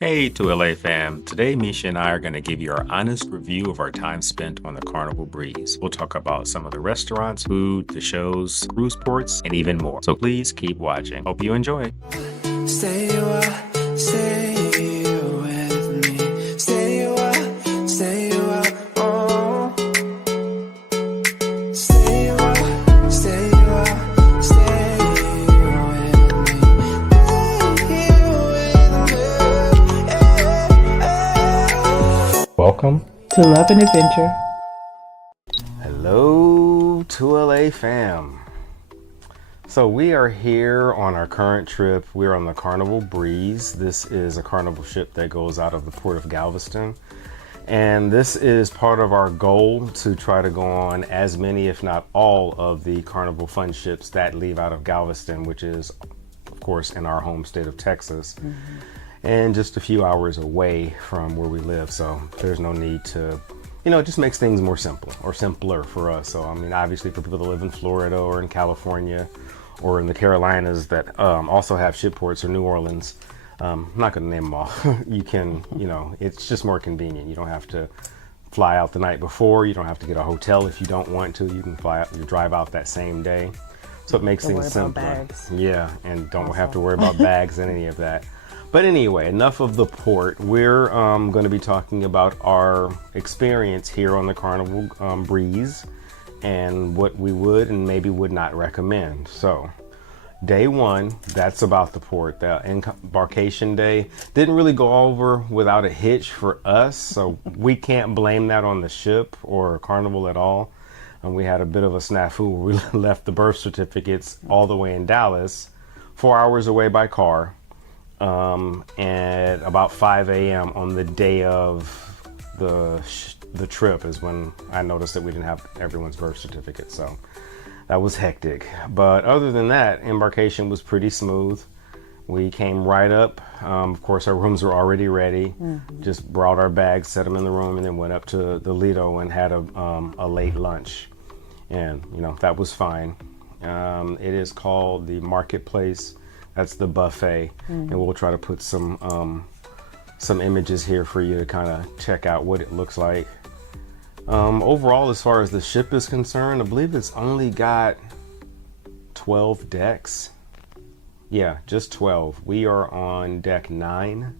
Hey to LA fam. Today, Mesha and I are going to give you our honest review of our time spent on the Carnival Breeze. We'll talk about some of the restaurants, food, the shows, cruise ports, and even more. So please keep watching. Hope you enjoy. Stay a while, stay with me. Stay a while, stay a while, oh. Stay a while, stay a while, stay with me. Welcome to Love and Adventure. Hello to LA fam. So we are here on our current trip. We're on the Carnival Breeze. This is a Carnival ship that goes out of the port of Galveston. And this is part of our goal to try to go on as many, if not all, of the Carnival Fun ships that leave out of Galveston, which is, of course, in our home state of Texas. And just a few hours away from where we live. So there's no need to, it just makes things more simple or simpler for us. So, I mean, obviously for people that live in Florida or in California or in the Carolinas that also have ship ports, or New Orleans, I'm not going to name them all. You can, it's just more convenient. You don't have to fly out the night before. You don't have to get a hotel if you don't want to. You can fly out, you drive out that same day. So it makes things simpler. Yeah, and don't have to worry about bags and any of that. But anyway, enough of the port. We're going to be talking about our experience here on the Carnival Breeze and what we would and maybe would not recommend. So, day one, that's about the port. The embarkation day didn't really go over without a hitch for us, so we can't blame that on the ship or Carnival at all. And we had a bit of a snafu where we left the birth certificates all the way in Dallas, 4 hours away by car. At about 5 a.m. on the day of the trip is when I noticed that we didn't have everyone's birth certificate. So that was hectic. But other than that, embarkation was pretty smooth. We came right up. Of course, our rooms were already ready. Just brought our bags, set them in the room, and then went up to the Lido and had a late lunch. And, that was fine. It is called the Marketplace. That's the buffet, and we'll try to put some images here for you to kind of check out what it looks like. Overall, as far as the ship is concerned, I believe it's only got 12 decks. Yeah, just 12. We are on deck 9.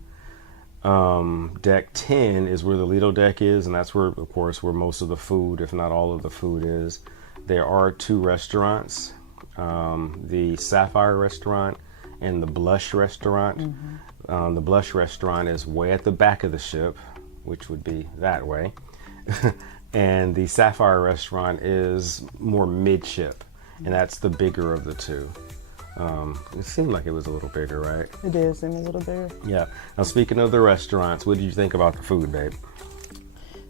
Deck 10 is where the Lido deck is, and that's where, of course, where most of the food, if not all of the food, is. There are 2 restaurants, the Sapphire restaurant and the Blush restaurant. The Blush restaurant is way at the back of the ship, which would be that way. And the Sapphire restaurant is more midship, and that's the bigger of the 2. It seemed like it was a little bigger, right? It did seem a little bigger. Yeah. Now, speaking of the restaurants, what did you think about the food, babe?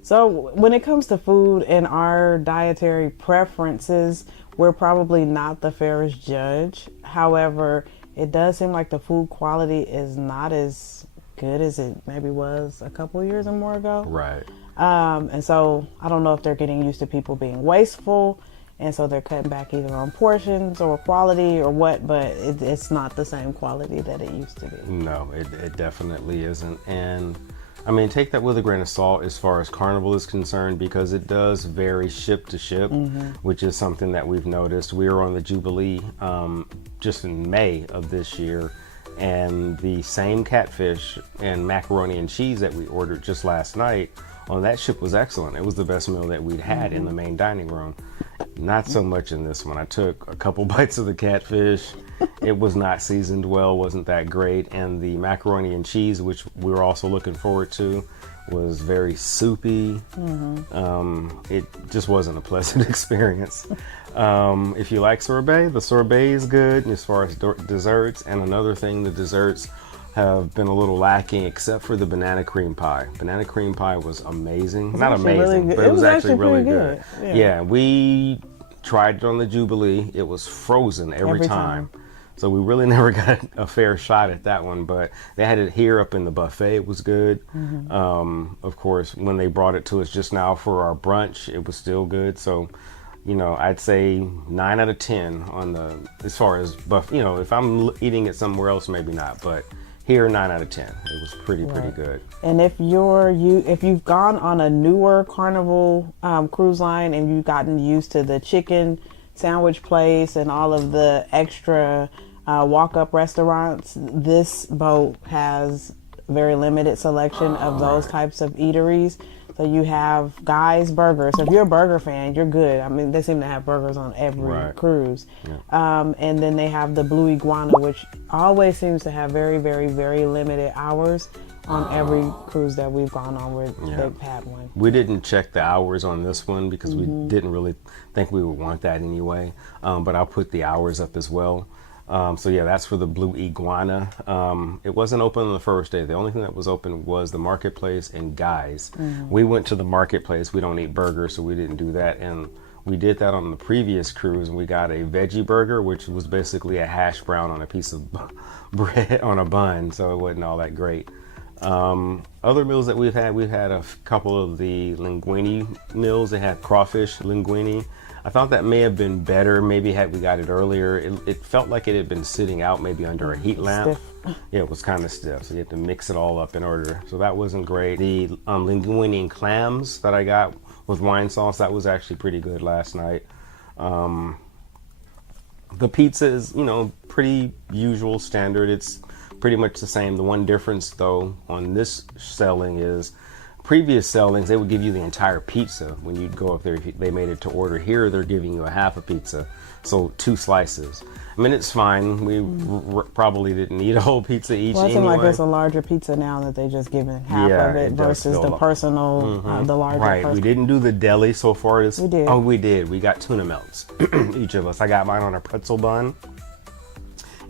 So when it comes to food and our dietary preferences, we're probably not the fairest judge. However, it does seem like the food quality is not as good as it maybe was a couple years or more ago. Right. And so I don't know if they're getting used to people being wasteful, and so they're cutting back either on portions or quality or what, but it's not the same quality that it used to be. No, it definitely isn't. And I mean, take that with a grain of salt as far as Carnival is concerned, because it does vary ship to ship, which is something that we've noticed. We were on the Jubilee just in May of this year, and the same catfish and macaroni and cheese that we ordered just last night on that ship was excellent. It was the best meal that we'd had in the main dining room. Not so much in this one. I took a couple bites of the catfish. It was not seasoned well, wasn't that great. And the macaroni and cheese, which we were also looking forward to, was very soupy. It just wasn't a pleasant experience. If you like sorbet, the sorbet is good as far as desserts. And another thing, the desserts have been a little lacking except for the banana cream pie. Banana cream pie was amazing. Not amazing, but it was actually really good. Yeah, we tried it on the Jubilee. It was frozen every time. So we really never got a fair shot at that one, but they had it here up in the buffet. It was good. Of course, when they brought it to us just now for our brunch, it was still good. So, I'd say 9 out of 10 on the, as far as if I'm eating it somewhere else, maybe not, but Here, 9 out of 10. It was pretty good. And if you've gone on a newer Carnival cruise line and you've gotten used to the chicken sandwich place and all of the extra walk-up restaurants, this boat has very limited selection of those types of eateries. So you have Guy's Burgers. So if you're a burger fan, you're good. I mean, they seem to have burgers on every cruise. Yeah. And then they have the Blue Iguana, which always seems to have very, very, very limited hours on every cruise that we've gone on where they've had one. We didn't check the hours on this one because we didn't really think we would want that anyway. But I'll put the hours up as well. So yeah, that's for the Blue Iguana. It wasn't open on the first day. The only thing that was open was the marketplace and Guys. We went to the marketplace. We don't eat burgers, so we didn't do that. And we did that on the previous cruise, and we got a veggie burger, which was basically a hash brown on a piece of bread on a bun. So it wasn't all that great. Other meals that we've had a couple of the linguine meals. They had crawfish linguine. I thought that may have been better. Maybe had we got it earlier. It felt like it had been sitting out maybe under a heat lamp. Stiff. Yeah, it was kind of stiff. So you had to mix it all up in order. So that wasn't great. The linguine and clams that I got with wine sauce, that was actually pretty good last night. The pizza is, pretty usual standard. It's pretty much the same. The one difference though on this selling is previous sellings, they would give you the entire pizza when you'd go up there if they made it to order. Here, they're giving you a half a pizza, so 2 slices. I mean, it's fine. We probably didn't need a whole pizza each anyway. Well, it seems like it's a larger pizza now that they just given half of it versus the personal, the larger. Right. We didn't do the deli so far. We did. Oh, we did. We got tuna melts, each of us. I got mine on a pretzel bun,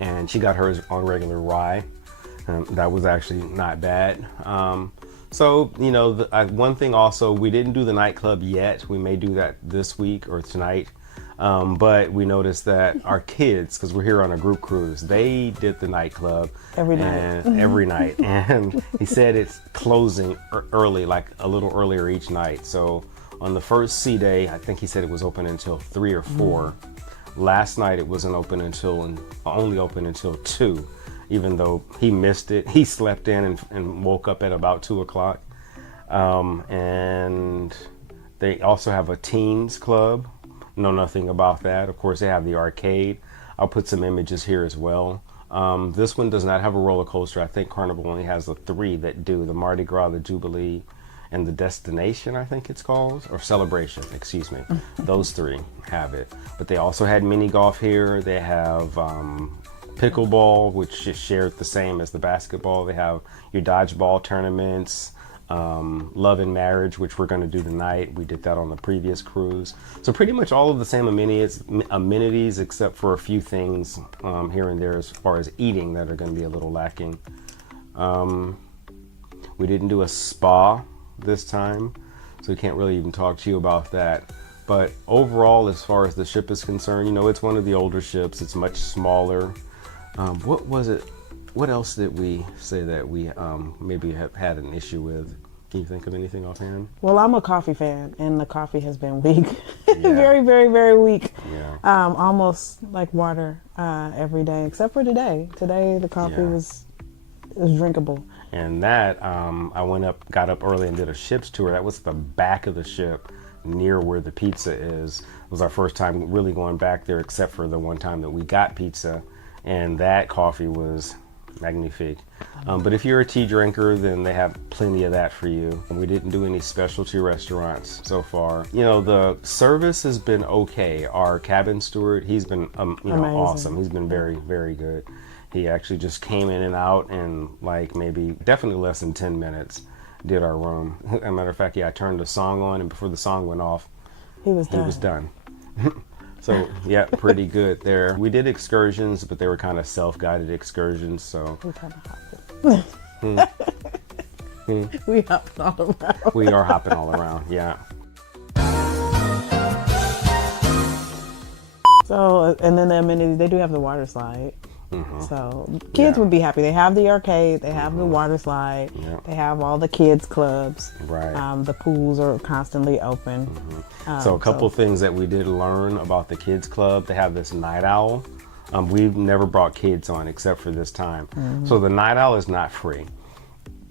and she got hers on regular rye. That was actually not bad. So, one thing also, we didn't do the nightclub yet. We may do that this week or tonight. But we noticed that our kids, because we're here on a group cruise, they did the nightclub every night. Every night. And he said it's closing early, like a little earlier each night. So on the first sea day, I think he said it was open until 3 or 4. Last night it wasn't open only open until 2. Even though he missed it. He slept in and woke up at about 2 o'clock. And they also have a teens club. Know nothing about that. Of course, they have the arcade. I'll put some images here as well. This one does not have a roller coaster. I think Carnival only has the 3 that do: the Mardi Gras, the Jubilee, and the Destination, I think it's called, or Celebration, excuse me. Those 3 have it. But they also had mini golf here. They have pickleball, which is shared the same as the basketball. They have your dodgeball tournaments, love and marriage, which we're going to do tonight. We did that on the previous cruise. So pretty much all of the same amenities except for a few things here and there as far as eating that are going to be a little lacking. We didn't do a spa this time, so we can't really even talk to you about that. But overall, as far as the ship is concerned, it's one of the older ships. It's much smaller. What was it? What else did we say that we maybe have had an issue with? Can you think of anything offhand? Well, I'm a coffee fan, and the coffee has been weak. Very, very, very weak. Yeah. Almost like water every day, except for today. Today, the coffee was drinkable. And that, I got up early and did a ship's tour. That was the back of the ship, near where the pizza is. It was our first time really going back there, except for the one time that we got pizza. And that coffee was magnifique. But if you're a tea drinker, then they have plenty of that for you. And we didn't do any specialty restaurants so far. The service has been okay. Our cabin steward, he's been awesome. He's been very, very good. He actually just came in and out in definitely less than 10 minutes, did our room. As a matter of fact, I turned the song on, and before the song went off, he was done. So, yeah, pretty good there. We did excursions, but they were kind of self-guided excursions, so. We kind of hopped. We hopped all around. We are hopping all around, yeah. So, and then the amenities, they do have the water slide. So kids would be happy. They have the arcade, they have the water slide, they have all the kids clubs. Right. The pools are constantly open. So a couple things that we did learn about the kids club. They have this night owl We've never brought kids on except for this time. So the night owl is not free.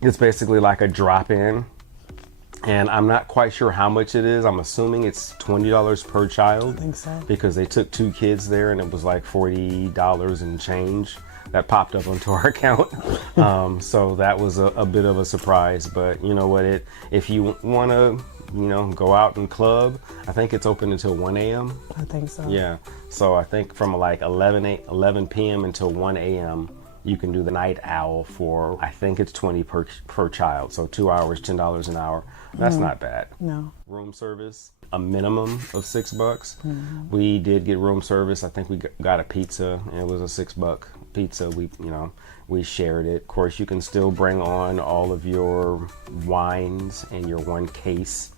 It's basically like a drop-in, and I'm not quite sure how much it is. I'm assuming it's $20 per child. I think so. Because they took 2 kids there, and it was like $40 and change that popped up onto our account. So that was a bit of a surprise. But you know what? If you want to, go out and club, I think it's open until 1 a.m. I think so. Yeah. So I think from like 11 p.m. until 1 a.m. you can do the night owl for, I think it's $20 per child. So 2 hours, $10 an hour. That's not bad. No. Room service, a minimum of $6. We did get room service. I think we got a pizza, and it was a $6 pizza. We shared it. Of course, you can still bring on all of your wines and your 1 case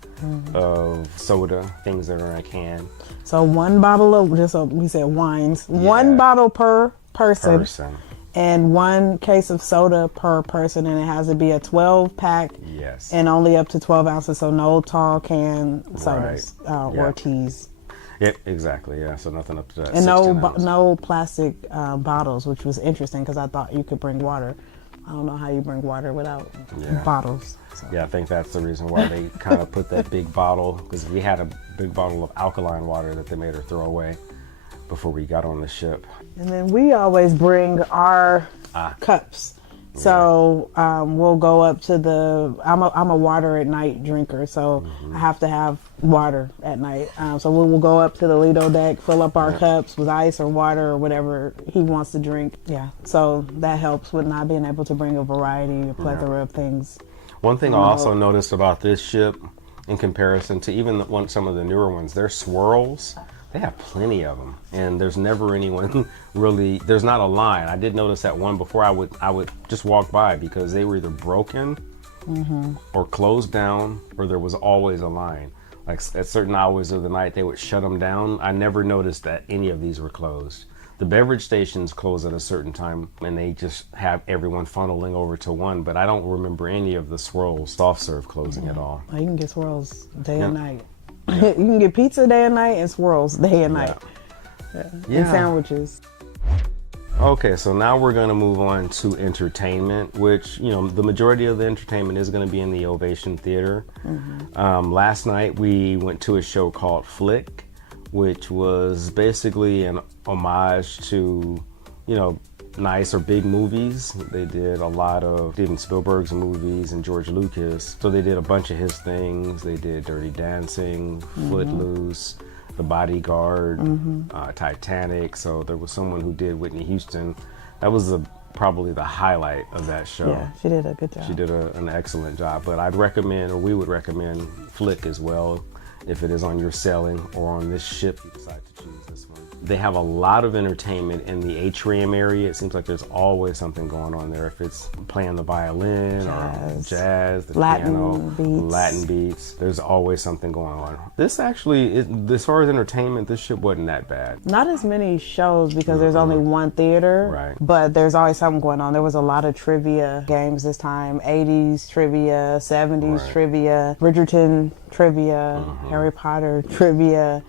of soda, things that are in a can. So 1 bottle of, just so we said wines, 1 bottle per person. And 1 case of soda per person, and it has to be a 12-pack. Yes. And only up to 12 ounces, so no tall can sodas or teas. Yep, exactly. Yeah, so nothing up to that. And no plastic bottles, which was interesting because I thought you could bring water. I don't know how you bring water without bottles. So. Yeah, I think that's the reason why they kind of put that big bottle, because we had a big bottle of alkaline water that they made her throw away before we got on the ship. And then we always bring our cups. So we'll go up to I'm a water at night drinker, so I have to have water at night. So we'll go up to the Lido deck, fill up our cups with ice or water or whatever he wants to drink. Yeah, so that helps with not being able to bring a plethora of things. One thing I also noticed about this ship, in comparison to even some of the newer ones, their swirls, they have plenty of them, and there's never anyone really, there's not a line. I did notice that one before. I would just walk by because they were either broken or closed down, or there was always a line. Like at certain hours of the night, they would shut them down. I never noticed that any of these were closed. The beverage stations close at a certain time, and they just have everyone funneling over to one, but I don't remember any of the swirls soft serve closing at all. You can get swirls day and night. You can get pizza day and night and swirls day and night. And sandwiches. Okay, so now we're going to move on to entertainment, which, the majority of the entertainment is going to be in the Ovation Theater. Last night we went to a show called Flick, which was basically an homage to, nice or big movies. They did a lot of Steven Spielberg's movies and George Lucas. So they did a bunch of his things. They did Dirty Dancing, Footloose, The Bodyguard, Titanic. So there was someone who did Whitney Houston. That was probably the highlight of that show. Yeah, she did a good job. She did an excellent job. But we would recommend Flick as well, if it is on your sailing or on this ship you decide to choose this one. They have a lot of entertainment in the atrium area. It seems like there's always something going on there. If it's playing the violin or jazz, the piano, Latin beats, there's always something going on. This actually, as far as entertainment, this ship wasn't that bad. Not as many shows because there's only one theater, but there's always something going on. There was a lot of trivia games this time, 80s trivia, 70s trivia, Bridgerton trivia, Harry Potter trivia.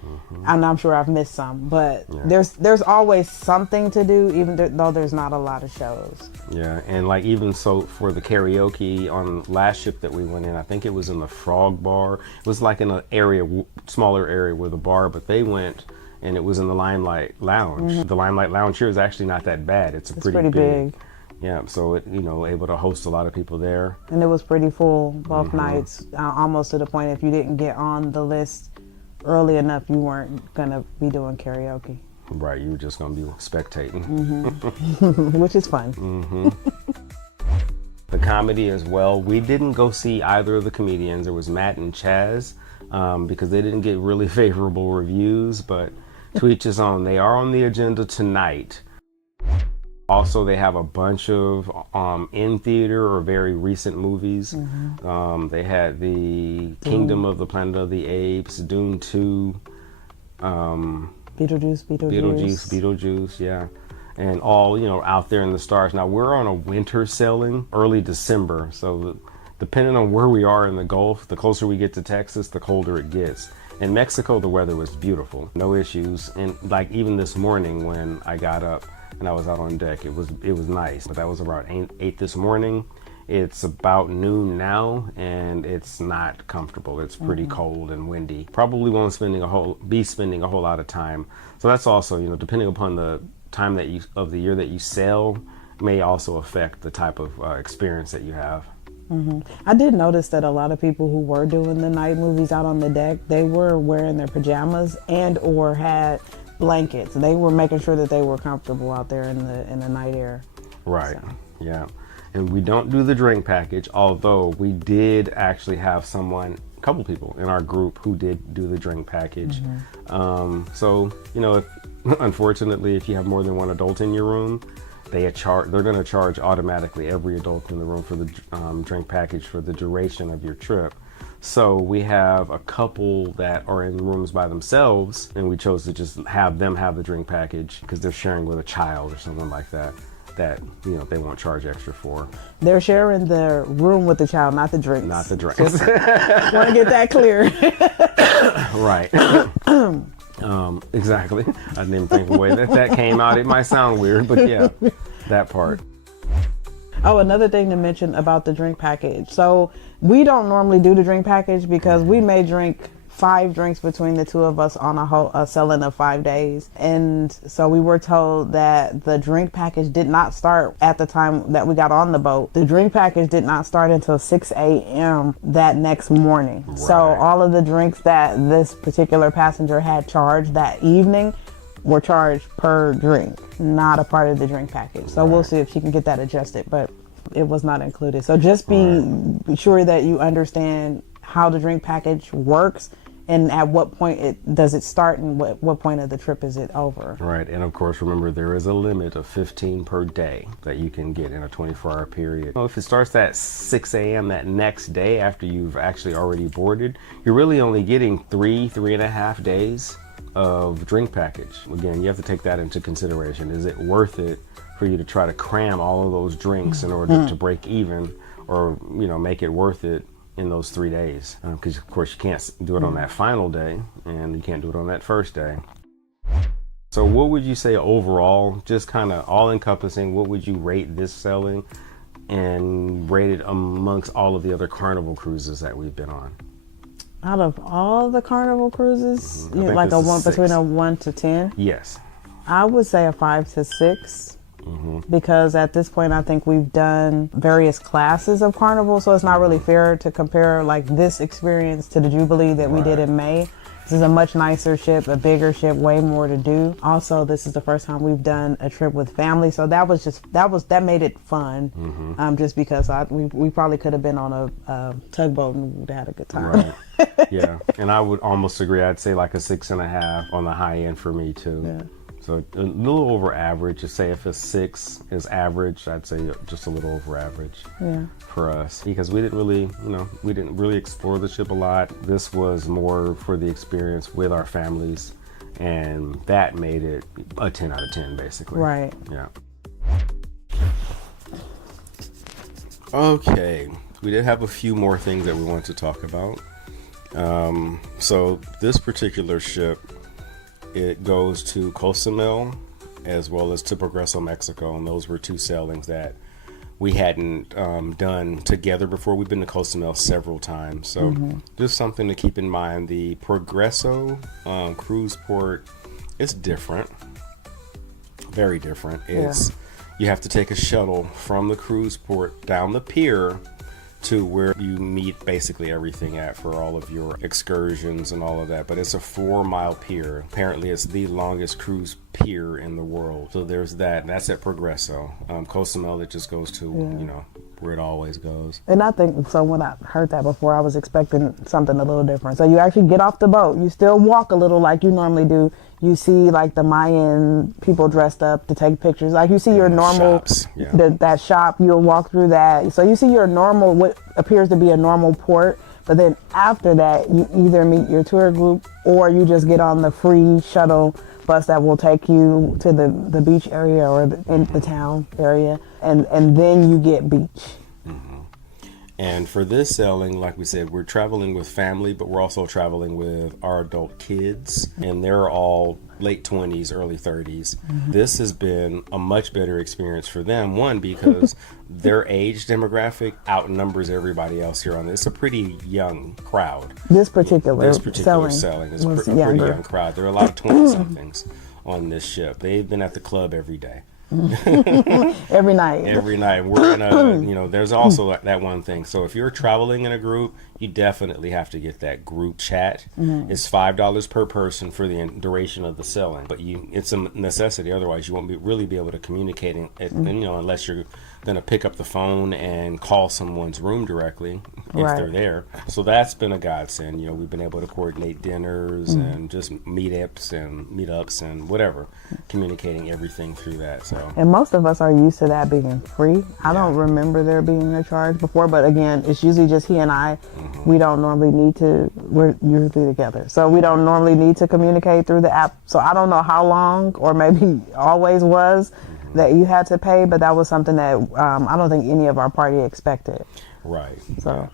I'm sure I've missed some, but there's always something to do, even though there's not a lot of shows. Yeah, and like even so for the karaoke on last ship that we went in, I think it was in the Frog Bar. It was like in an smaller area with a bar, but they went and it was in the Limelight Lounge. The Limelight Lounge here is actually not that bad. It's pretty big. Yeah, so it, able to host a lot of people there. And it was pretty full both nights, almost to the point if you didn't get on the list early enough, you weren't going to be doing karaoke. Right, you were just going to be spectating. Which is fun. The comedy as well. We didn't go see either of the comedians. There was Matt and Chaz, because they didn't get really favorable reviews, but to each his own. They are on the agenda tonight. Also, they have a bunch of in theater or very recent movies. They had the Kingdom of the Planet of the Apes, Dune 2, Beetlejuice, yeah. And all, out there in the stars. Now, we're on a winter sailing, early December, so depending on where we are in the Gulf, the closer we get to Texas, the colder it gets. In Mexico, the weather was beautiful, no issues. And like even this morning when I got up and I was out on deck, it was nice. But that was about 8 this morning. It's about noon now, and it's not comfortable. It's pretty cold and windy. Probably won't be spending a whole lot of time. So that's also, you know, depending upon the time of the year that you sail, may also affect the type of experience that you have. I did notice that a lot of people who were doing the night movies out on the deck, they were wearing their pajamas and or had blankets. They were making sure that they were comfortable out there in the night air. Right. So. Yeah. And we don't do the drink package, although we did actually have a couple people in our group who did do the drink package. So, you know, unfortunately, if you have more than one adult in your room, they're going to charge automatically every adult in the room for the drink package for the duration of your trip. So we have a couple that are in rooms by themselves, and we chose to just have them have the drink package because they're sharing with a child or something like that. That, you know, they won't charge extra for. They're sharing the room with the child, not the drinks. Not the drinks. Want to get that clear. Right. Exactly. I didn't even think the way that came out. It might sound weird, but yeah, that part. Oh, another thing to mention about the drink package. So we don't normally do the drink package because we may drink 5 drinks between the two of us on a sailing of 5 days. And so we were told that the drink package did not start at the time that we got on the boat. The drink package did not start until 6 a.m. that next morning. Right. So all of the drinks that this particular passenger had charged that evening were charged per drink, not a part of the drink package. So we'll see if she can get that adjusted, but it was not included. So just be sure that you understand how the drink package works and at what point does it start and what point of the trip is it over. Right, and of course remember there is a limit of 15 per day that you can get in a 24-hour period. Well, if it starts at 6 a.m. that next day after you've actually already boarded, you're really only getting 3.5 days of drink package. Again, you have to take that into consideration. Is it worth it for you to try to cram all of those drinks in order to break even, or, you know, make it worth it in those 3 days? Because of course you can't do it on that final day, and you can't do it on that first day. So what would you say overall, just kind of all encompassing, what would you rate this sailing and rate it amongst all of the other Carnival cruises that we've been on? Out of all the Carnival cruises, like between a 1 to 10? Yes. I would say a 5 to 6. Because at this point I think we've done various classes of Carnival, so it's not really fair to compare like this experience to the Jubilee that we did in May. This is a much nicer ship, a bigger ship, way more to do. Also, this is the first time we've done a trip with family, so that made it fun. Just because we probably could have been on a tugboat and we'd had a good time. Right. Yeah, and I would almost agree. I'd say like a 6.5 on the high end for me too. Yeah. So a little over average. Just say if a 6 is average, I'd say just a little over average for us, because we didn't really explore the ship a lot. This was more for the experience with our families, and that made it a 10 out of 10 basically. Right. Yeah. Okay, we did have a few more things that we wanted to talk about. So this particular ship, it goes to Cozumel as well as to Progreso, Mexico, and those were 2 sailings that we hadn't done together before. We've been to Cozumel several times, so just something to keep in mind. The Progreso cruise port is different, very different. You have to take a shuttle from the cruise port down the pier to where you meet basically everything at for all of your excursions and all of that. But it's a 4-mile pier. Apparently it's the longest cruise pier in the world. So there's that, and that's at Progreso. Cozumel, it just goes to, where it always goes. And I think, so when I heard that before, I was expecting something a little different. So you actually get off the boat. You still walk a little like you normally do. You see like the Mayan people dressed up to take pictures. Like you see your normal, that shop, you'll walk through that. So you see your normal, what appears to be a normal port. But then after that, you either meet your tour group or you just get on the free shuttle bus that will take you to the beach area or in the town area. And then you get beach. And for this sailing, like we said, we're traveling with family, but we're also traveling with our adult kids, and they're all late 20s, early 30s. This has been a much better experience for them. One, because their age demographic outnumbers everybody else here on this. It's a pretty young crowd. This particular selling is a pretty young crowd. There are a lot of 20-somethings on this ship. They've been at the club every day. Every night. We're in a, there's also that one thing. So if you're traveling in a group, you definitely have to get that group chat. It's $5 per person for the duration of the sailing, but it's a necessity. Otherwise, you won't really be able to communicate, unless you're going to pick up the phone and call someone's room directly if they're there. So that's been a godsend. We've been able to coordinate dinners and just meetups and whatever, communicating everything through that. So. And most of us are used to that being free. I don't remember there being a charge before, but again, it's usually just he and I. We don't normally need to, we're usually together. So we don't normally need to communicate through the app. So I don't know how long, or maybe always was, that you had to pay, but that was something that I don't think any of our party expected. Right. So.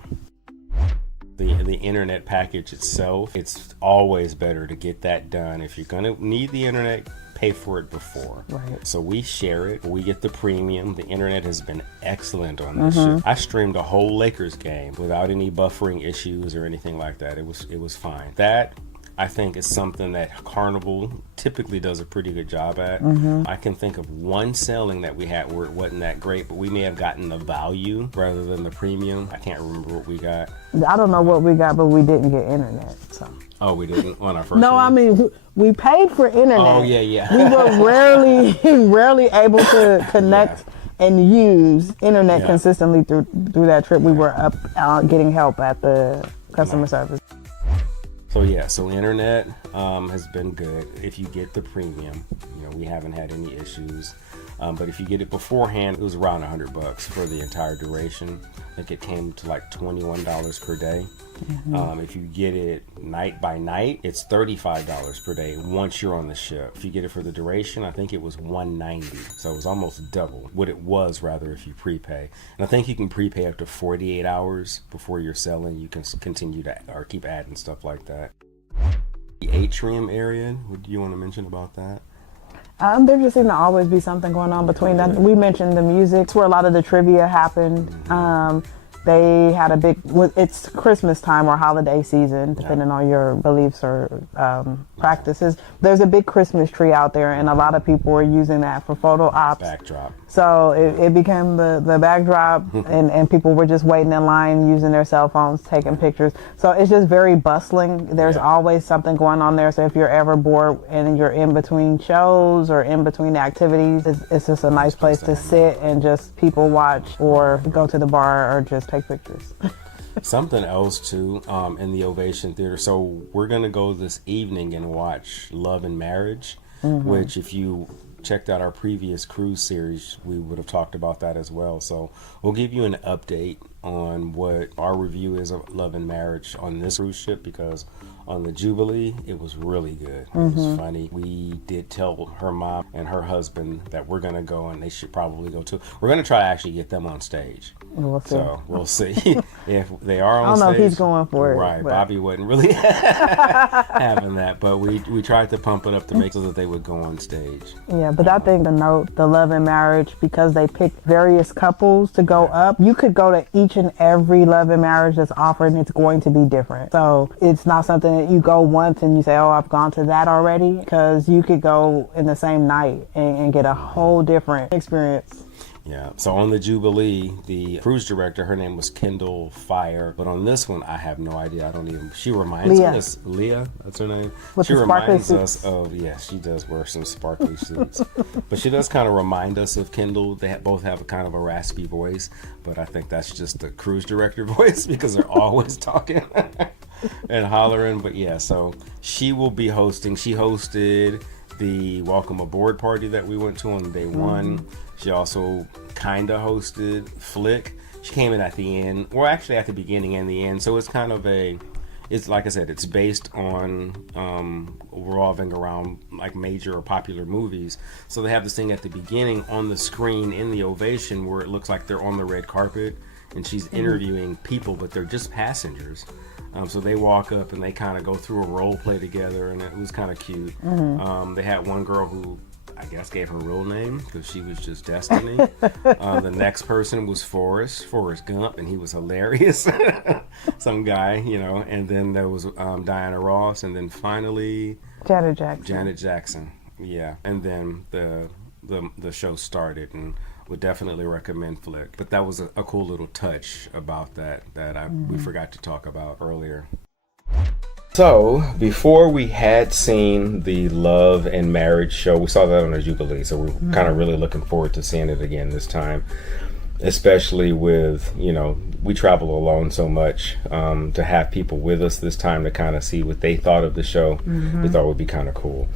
The internet package itself, it's always better to get that done. If you're going to need the internet, pay for it before. Right. So we share it. We get the premium. The internet has been excellent on this ship. I streamed a whole Lakers game without any buffering issues or anything like that. It was fine. That, I think, is something that Carnival typically does a pretty good job at. I can think of one sailing that we had where it wasn't that great, but we may have gotten the value rather than the premium. I can't remember what we got. I don't know what we got, but we didn't get internet. So. Oh, we didn't on our first No, one? I mean, we paid for internet. Oh, yeah. We were rarely able to connect and use internet consistently through that trip. We were up getting help at the customer service. So internet has been good. If you get the premium, we haven't had any issues. But if you get it beforehand, it was around $100 for the entire duration. I think it came to like $21 per day. If you get it night by night, it's $35 per day once you're on the ship. If you get it for the duration, I think it was $190. So it was almost double what it was, rather, if you prepay. And I think you can prepay up to 48 hours before you're selling. You can continue to or keep adding stuff like that. The atrium area, what do you want to mention about that? There just seemed to always be something going on between that. We mentioned the music. It's where a lot of the trivia happened. They had a big, it's Christmas time or holiday season, depending on your beliefs or practices. There's a big Christmas tree out there, and a lot of people were using that for photo ops. Backdrop. So it became the backdrop, and people were just waiting in line using their cell phones, taking pictures. So it's just very bustling. There's always something going on there. So if you're ever bored and you're in between shows or in between activities, it's just a nice place to sit and just people watch or go to the bar or just take pictures. Something else too, in the Ovation Theater. So we're gonna go this evening and watch Love and Marriage, which, if you checked out our previous cruise series, we would have talked about that as well. So we'll give you an update on what our review is of Love and Marriage on this cruise ship, because on the Jubilee, it was really good. It was funny. We did tell her mom and her husband that we're going to go, and they should probably go too. We're going to try to actually get them on stage. We'll see. So we'll see if they are on stage. I don't know if he's going for it. Right. But Bobby wasn't really having that, but we tried to pump it up to make so that they would go on stage. Yeah, but I think the Love and Marriage, because they picked various couples to go up, you could go to each and every Love and Marriage that's offered, and it's going to be different. So it's not something that you go once and you say, oh, I've gone to that already, because you could go in the same night and get a whole different experience. Yeah. So on the Jubilee, the cruise director, her name was Kendall Fire. But on this one, I have no idea. She reminds us, Leah, that's her name. With she the reminds suits. us of, she does wear some sparkly suits. But she does kind of remind us of Kendall. They both have a kind of a raspy voice. But I think that's just the cruise director voice, because they're always talking and hollering. But yeah, so she will be hosting. She hosted the welcome aboard party that we went to on day one. She also kind of hosted Flick. She came in at the end, or actually at the beginning and the end. So it's kind of it's like I said, it's based on revolving around like major or popular movies. So they have this thing at the beginning on the screen in the Ovation where it looks like they're on the red carpet, and she's interviewing people, but they're just passengers. So they walk up and they kind of go through a role play together, and it was kind of cute. They had one girl who I guess gave her real name because she was just Destiny. The next person was Forrest Gump, and he was hilarious. Some guy, you know. And then there was Diana Ross, and then finally Janet Jackson. Yeah, and then the show started, and would definitely recommend Flick. But that was a cool little touch about that we forgot to talk about earlier. So, before we had seen the Love and Marriage show, we saw that on a Jubilee, so we're kind of really looking forward to seeing it again this time, especially with, you know, we travel alone so much, to have people with us this time to kind of see what they thought of the show, we thought would be kind of cool.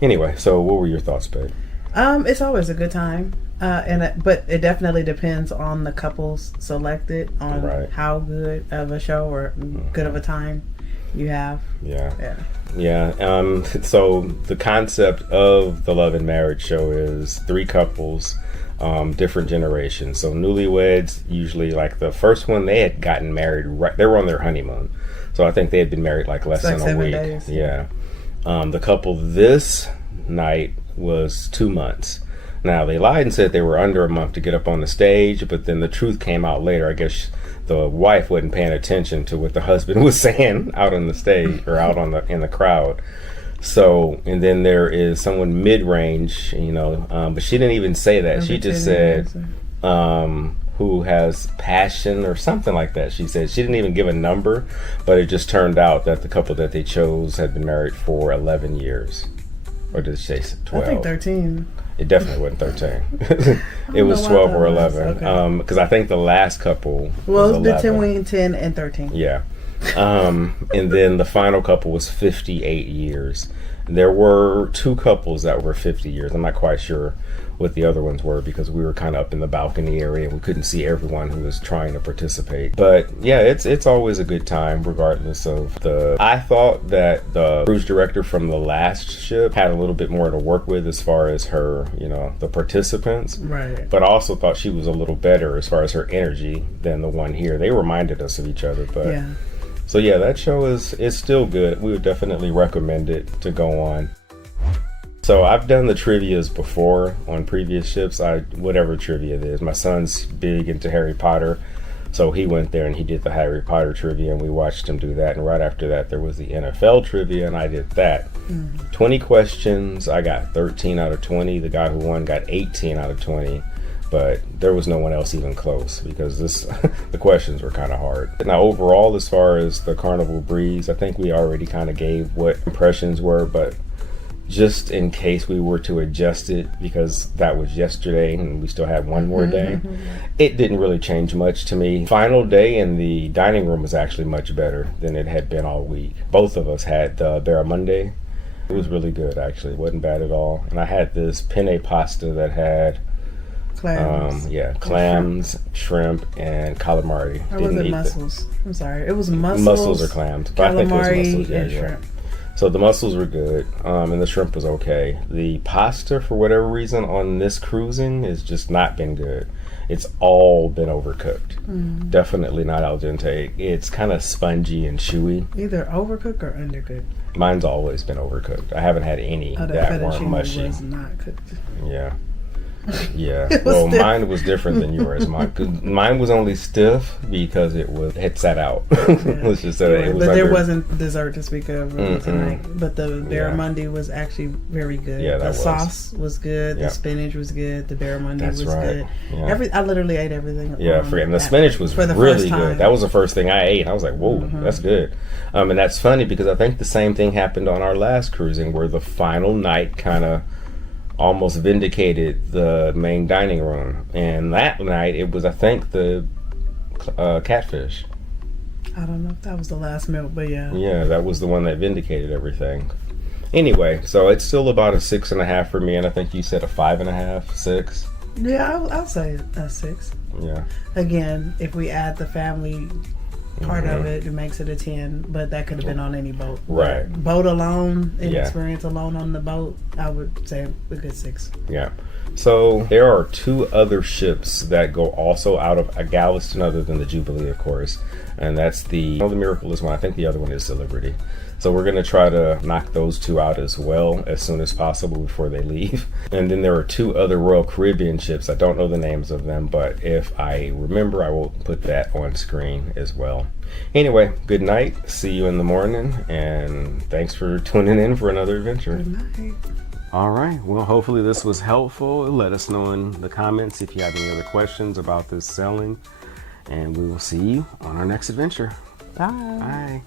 Anyway, so what were your thoughts, babe? It's always a good time, but it definitely depends on the couples selected on how good of a show or good of a time you have. So the concept of the Love and Marriage show is 3 couples, different generations. So newlyweds, usually like the first one, they had gotten married they were on their honeymoon, so I think they had been married like less than a week. Days. The couple this night was 2 months. Now they lied and said they were under a month to get up on the stage, but then the truth came out later. I guess the wife wasn't paying attention to what the husband was saying out on the stage or out in the crowd. So, and then there is someone mid-range, you know, but she didn't even say that. She just said who has passion or something like that. She said she didn't even give a number, but it just turned out that the couple that they chose had been married for 11 years. Or did she say 12? I think 13. It definitely wasn't 13. It was 12 or 11. Because I think the last couple was 11. Between 10 and 13. Yeah. And then the final couple was 58 years. There were 2 couples that were 50 years. I'm not quite sure what the other ones were because we were kind of up in the balcony area and we couldn't see everyone who was trying to participate. But yeah, it's always a good time regardless of I thought that the cruise director from the last ship had a little bit more to work with as far as her, you know, the participants. Right. But I also thought she was a little better as far as her energy than the one here. They reminded us of each other, but yeah. So yeah, that show is still good. We would definitely recommend it to go on. So I've done the trivias before on previous ships. Whatever trivia it is. My son's big into Harry Potter, so he went there and he did the Harry Potter trivia, and we watched him do that. And right after that, there was the NFL trivia, and I did that. 20 questions. I got 13 out of 20. The guy who won got 18 out of 20. But there was no one else even close because the questions were kind of hard. Now, overall, as far as the Carnival Breeze, I think we already kind of gave what impressions were, but just in case we were to adjust it, because that was yesterday and we still had one more day, it didn't really change much to me. Final day in the dining room was actually much better than it had been all week. Both of us had the barramundi. It was really good, actually. It wasn't bad at all. And I had this penne pasta that had clams. Clams, shrimp, and calamari. Or was it mussels? I'm sorry. It was mussels. Mussels or clams. But I think it was mussels. And shrimp. So the mussels were good, and the shrimp was okay. The pasta, for whatever reason, on this cruising has just not been good. It's all been overcooked. Definitely not al dente. It's kind of spongy and chewy. Either overcooked or undercooked. Mine's always been overcooked. I haven't had any that weren't mushy. Was not cooked. Yeah. Yeah. Well, mine was different than yours. Mine was only stiff because it sat out. Let's just say it was. But there wasn't dessert to speak of tonight. But the barramundi was actually very good. Yeah, the sauce was good. The spinach was good. The barramundi was good. Yeah. I literally ate everything. Yeah, and the spinach was really good. That was the first thing I ate. I was like, whoa, that's good. And that's funny because I think the same thing happened on our last cruising where the final night kind of almost vindicated the main dining room. And that night it was, I think, the catfish. I don't know if that was the last meal, but yeah. Yeah, that was the one that vindicated everything. Anyway, so it's still about a 6.5 for me, and I think you said a 5.5, 6. Yeah, I'll say a 6. Yeah. Again, if we add the family part of it makes it a 10, but that could have been on any boat. Right. Boat alone, experience alone on the boat, I would say a good 6. Yeah. So there are 2 other ships that go also out of Galveston other than the Jubilee, of course. And that's the Miracle is one. I think the other one is the Liberty. So we're going to try to knock those 2 out as well as soon as possible before they leave. And then there are 2 other Royal Caribbean ships. I don't know the names of them, but if I remember, I will put that on screen as well. Anyway, good night. See you in the morning. And thanks for tuning in for another adventure. Good night. All right. Well, hopefully this was helpful. Let us know in the comments if you have any other questions about this sailing. And we will see you on our next adventure. Bye. Bye.